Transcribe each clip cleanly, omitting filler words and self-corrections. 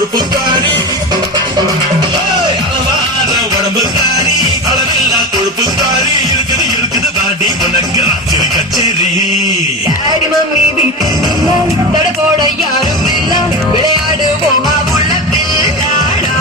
கொழுப்புக்காரி அளவான உடம்புக்காரி அளவில்லா கொழுப்புக்காரி இருக்குது இருக்குது பாடி உனக்கு ராத்திரி கச்சேரி மம்மி வீட்டு தட போட யாரும் இல்ல விளையாடுவோமா உள்ள பிள்ளாடா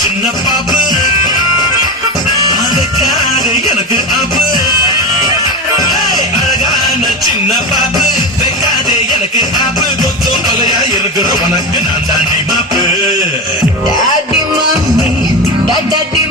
சின்ன பாப்பு அதுக்காக எனக்கு அப்பு அழகான சின்ன பாப்பு வைக்காதே எனக்கு ஆப்பு கொத்தும் கொலையா இருக்கிற உனக்கு நான் தாண்டி மாப்பு டாடி மம்மி டாடி